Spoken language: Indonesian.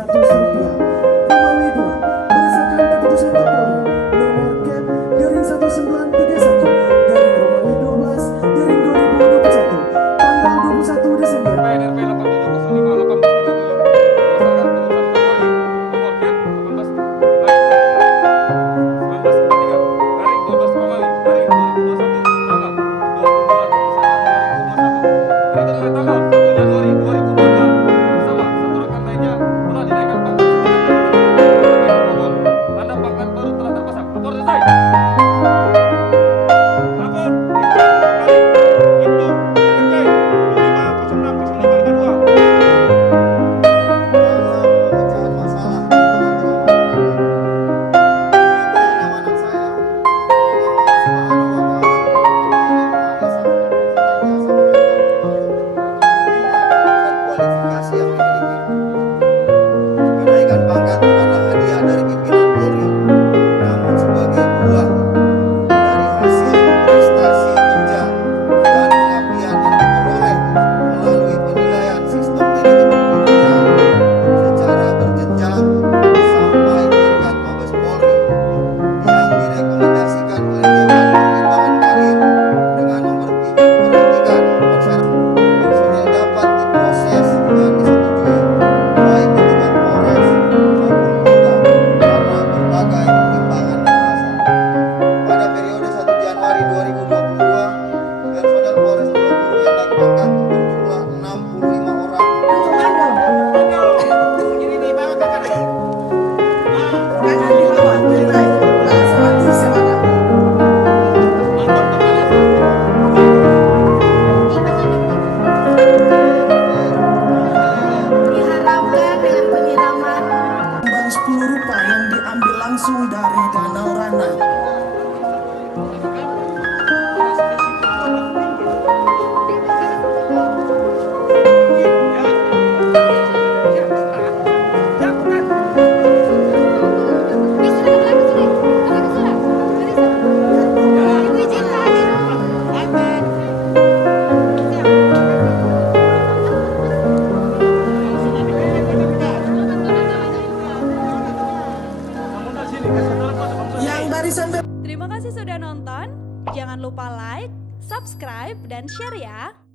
1 Serbia. Romawi 2 berdasarkan keputusan Kapolri nomor Cap garing 1931 garing Romawi 12 garing 2021 tanggal 21 Desember. PNRP 8705 langsung dari Danau Rana. Terima kasih sudah nonton. Jangan lupa like, subscribe, dan share ya.